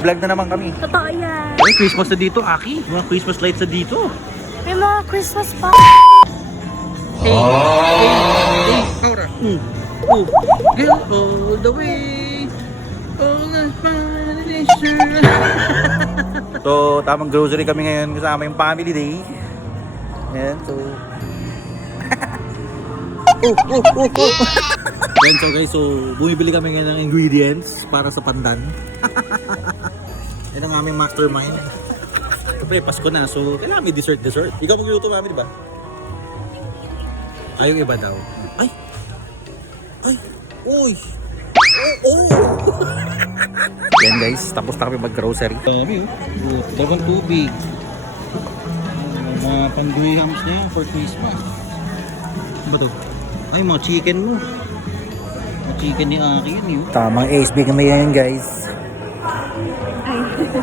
Vlog na naman kami. Totoo yan. Ay, Christmas na dito, Aki. Mga Christmas lights na dito. May mga Christmas pa. Aura. Oh, girl, all the way. All the So, tamang grocery kami ngayon kasama yung family day. Ayan, so... Yan, so guys, so bumibili kami ngayon ng ingredients para sa pandan. Yan ang aming mastermind. Siyempre, Pasko na, so kailangan may dessert. Ikaw magluto, mami, di ba? Ay, yung iba daw. Ay! Uy! Oh! Yan guys, tapos na kami mag-grocery. Dami oh. Dalawang tubig. Mga panduy hams na yun for Christmas. Ano ba ito? Ay, mga chicken mo. Mga chicken ni Aki yun yun. Tamang ASB kami yan guys.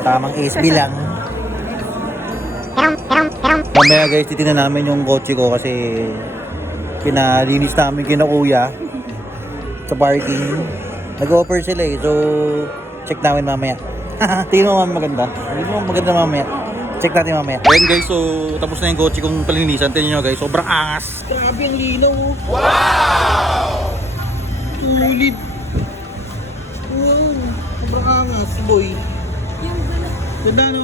Tamang ASB lang. Mamaya guys, titignan namin yung kotse ko kasi kinalinis namin kina kuya sa parking. Nag-offer sila eh, so check namin mamaya. Tingnan mo maganda. Tingnan mo maganda mamaya. Check natin mamaya. Ayun guys, so tapos na yung kotse kong palinisan. Tingnan nyo guys, sobrang angas. Grabe ang linaw. Wow! Tulid. Wow, sobrang angas, boy. Ganda no?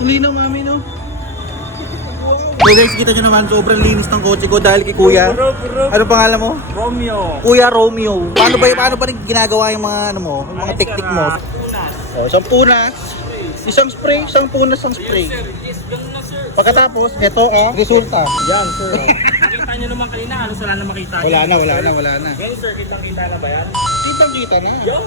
Ang linaw mami no? So guys, kita nyo naman, sobrang linis ng kotse ko dahil kay kuya. Ano pangalan mo? Romeo. Kuya Romeo. Paano ba ginagawa yung mga ano mo, mga teknik mo? Oh, isang punas, isang spray, isang punas, isang spray. Pagkatapos, ito resulta. Yan, sir. Nakita nyo naman kanina, ano wala na makita? Wala na. Ngayon, sir, kitang-kita na ba yan? Kita na. Yo,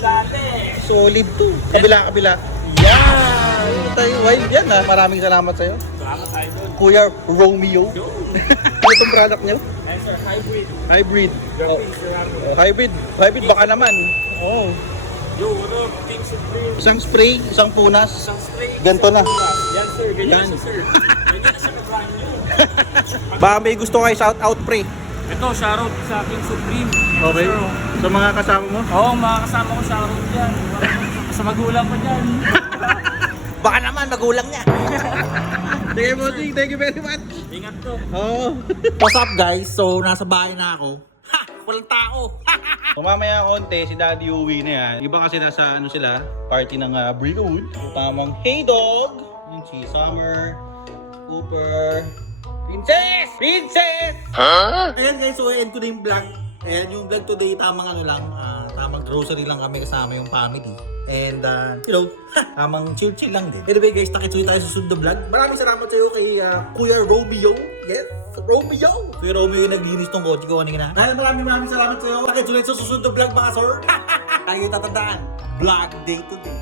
dati. Solid to. Kabila. Yan! Tayo, wild yan ha. Maraming salamat sa'yo. Salamat tayo doon. Kuya Romeo. Ano itong product niyo? Ayun, sir, Hybrid. hybrid. Oh, hybrid baka naman. Oh. Yo, ano, King Supreme. Isang spray, isang punas. Isang spray. Ganto na. Yan, sir. Ganyan Yan. siya, sir. Ganyan na siya ka-brand new. Baka may gusto kayo shout out pre. Ito, shoutout sa King Supreme. Okay. Sir, Sa mga kasama mo? Oo, mga kasama ko shoutout dyan. Sa magulang ko dyan. Baka naman magulang niya. Sige bossing, thank you very much. Ingat to. Oh. What's up guys? So nasa bahay na ako. Ha! Walang tao. So mamaya konti si Daddy uwi na yan. Iba kasi nasa ano sila, party ng Brickwood. So tamang hey dog. Yun si Summer, Cooper, Princess! Huh? Ayan guys, so end ko na yung vlog. Ayan yung vlog today, tamang ano lang, tamang grocery lang kami kasama yung family. And you know, tamang chill lang din. Anyway guys, takitsuy tayo sa susunod na vlog. Maraming salamat sa iyo kay Kuya Romeo. Yes, Romeo. Kuya Romeo yung naglinis tong kotse ko kanina. Dahil maraming salamat sa iyo. Takitsuy sa susunod na vlog mga sir. Tayo tatandaan, vlog day today.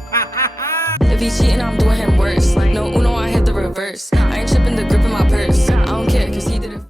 If he's cheating, I'm doing him worse. No Uno, I hit the reverse. I ain't chipping the grip in my purse. I don't care, cause he did it.